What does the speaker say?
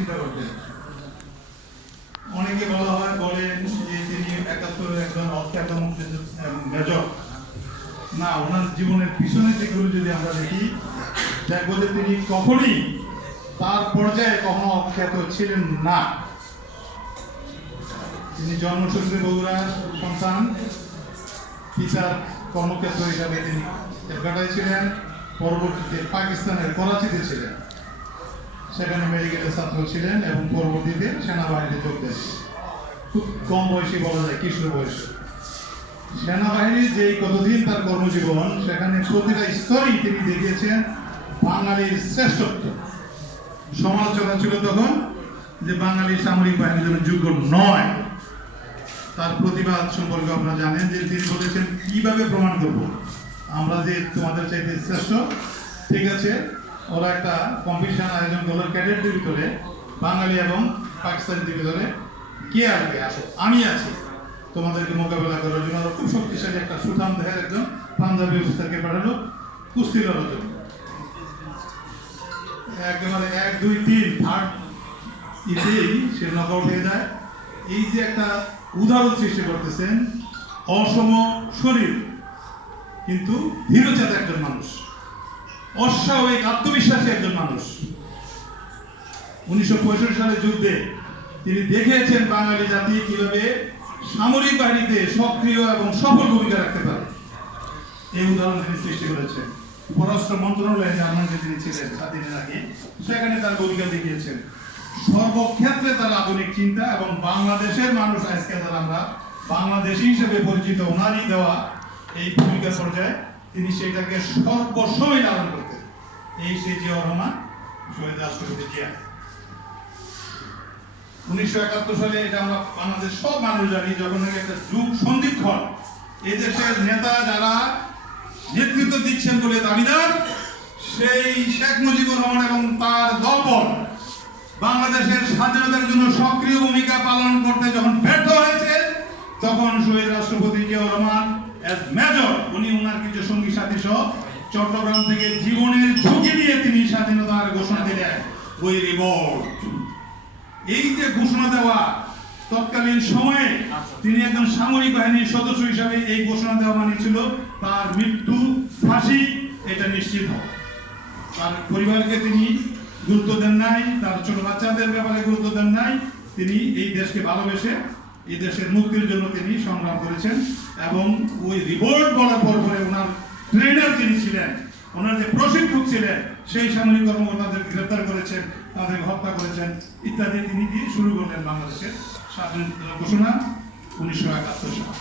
চিন্তা করতেন। অনেকে বলেন যে তিনি ৭১ একজন অখ্যাত মেজর। না, ওনার জীবনের পিছনের দিকগুলো যদি আমরা দেখি, দেখবো যে তিনি কখনই তার পর্যায়ে কখনো অখ্যাত ছিলেন না। তিনি জন্মসূত্রে বগুড়ার সন্তান, পিতার কর্মক্ষেত্র হিসাবে তিনি কলকাতায় ছিলেন, পরবর্তীতে পাকিস্তানের করাচিতে ছিলেন, সেখানে মেডিকেলের ছাত্র ছিলেন এবং পরবর্তীতে সেনাবাহিনীতে যোগ দেন। খুব কম বয়সী বলা যায়, কিশোর বয়সে। সেনাবাহিনীর যে কতদিন তার কর্মজীবন, সেখানে প্রতিটা স্তরেই তিনি দেখিয়েছেন বাঙালির শ্রেষ্ঠত্ব। সমালোচনা ছিল তখন যে বাঙালির সামরিক বাহিনীর জন্য যোগ্য নয়। তার প্রতিবাদ সম্পর্কে আপনারা জানেন যে তিনি বলেছেন, কিভাবে প্রমাণ করব আমরা যে তোমাদের চাইতে শ্রেষ্ঠ? ঠিক আছে, ওরা একটা কম্পিটিশন আয়োজন করলো ক্যাডেটদের ভিতরে, বাঙালি এবং পাকিস্তানিদের ভিতরে কে আসবে, আসো আমি আছি তোমাদেরকে মোকাবেলা করার জন্য। খুব শক্তিশালী একটা সুঠাম দেহের একজন পাঞ্জাবি অফিসারকে পাঠালো কুস্তি লড়ার জন্য। একেবারে ১, ২, ৩ থার্ড ইতেই সে নকআউট হয়ে যায়। এই যে একটা উদাহরণ সৃষ্টি করতেছেন, অসম শরীর কিন্তু ধীরচেতা একজন মানুষ, অস্বাভাবিক আত্মবিশ্বাসী একজন মানুষ। ১৯৬৫ সালের যুদ্ধে তিনি দেখিয়েছেন বাঙালি জাতি কিভাবে সামরিক বাহিনীতে সক্রিয় এবং সফল ভূমিকা রাখতে পারে। এই উদাহরণ তিনি সৃষ্টি করেছেন। পররাষ্ট্র মন্ত্রণালয়ে জার্মানিতে তিনি ছিলেন স্বাধীনের আগে, সেখানে তার ভূমিকা দেখিয়েছেন। সর্বক্ষেত্রে তার আধুনিক চিন্তা এবং বাংলাদেশের মানুষ আজকে যারা আমরা বাংলাদেশী হিসেবে পরিচিত, ওনারই দেওয়া এই ভূমিকা পর্যায়ে তিনি সেটাকে সর্বসময় লালন করতেন। এই সেই জিয়াউর রহমান, শহীদ রাষ্ট্রপতি জিয়া। ১৯৭১ সালে এটা আমরা বাংলাদেশ সব মানুষ জানি, যখন একটা যুগ সন্ধিক্ষণ, এই দেশের নেতা যারা নেতৃত্ব দিচ্ছেন বলে দাবিদার, সেই শেখ মুজিবুর রহমান এবং তার দলবল বাংলাদেশের স্বাধীনতার জন্য সক্রিয় ভূমিকা পালন করতে যখন ব্যর্থ হয়েছে, তখন শহীদ রাষ্ট্রপতি জিয়াউর রহমান এজ মেজর, উনি ওনার কিছু সঙ্গী সাথী সহ চট্টগ্রাম থেকে জীবনের ঝুঁকি নিয়ে তিনি স্বাধীনতার ঘোষণা দিলেন, ওই রিভোল্ট। এই যে ঘোষণা দেওয়া, তৎকালীন সময়ে তিনি একজন সামরিক বাহিনীর সদস্য হিসাবে এই ঘোষণা দেওয়া মানে ছিল তার মৃত্যু, ফাঁসি, এটা নিশ্চিত হয়। তার পরিবারকে তিনি গুরুত্ব দেন নাই, তার ছোট বাচ্চাদের ব্যাপারে গুরুত্ব দেন নাই। তিনি এই দেশকে ভালোবেসে এই দেশের মুক্তির জন্য তিনি সংগ্রাম করেছেন। এবং ওই রিভোল্ট বলার পর ওনার ট্রেনার যিনি ছিলেন, ওনার যে প্রশিক্ষক ছিলেন, সেই সামরিক কর্মকর্তাদের গ্রেপ্তার করেছেন, তাদের হত্যা করেছেন ইত্যাদি। তিনি দিয়ে শুরু করলেন বাংলাদেশের স্বাধীনতা ঘোষণা ১৯৭১ সাল।